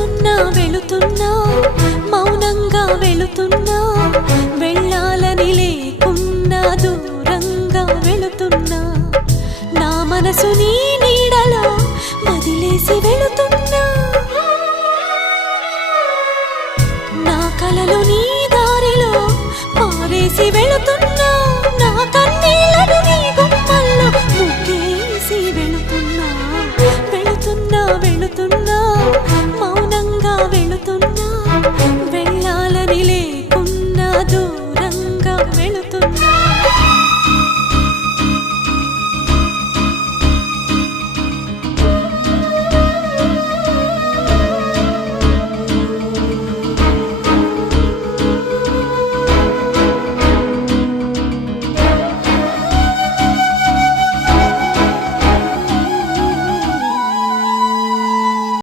వెళుతున్నా వెళుతున్నా మౌనంగా వెళుతున్నా వెళ్ళాలని లేకున్నా దూరంగా వెళుతున్నా నా మనసు నీ నీడలో వదిలేసి వెళుతున్నా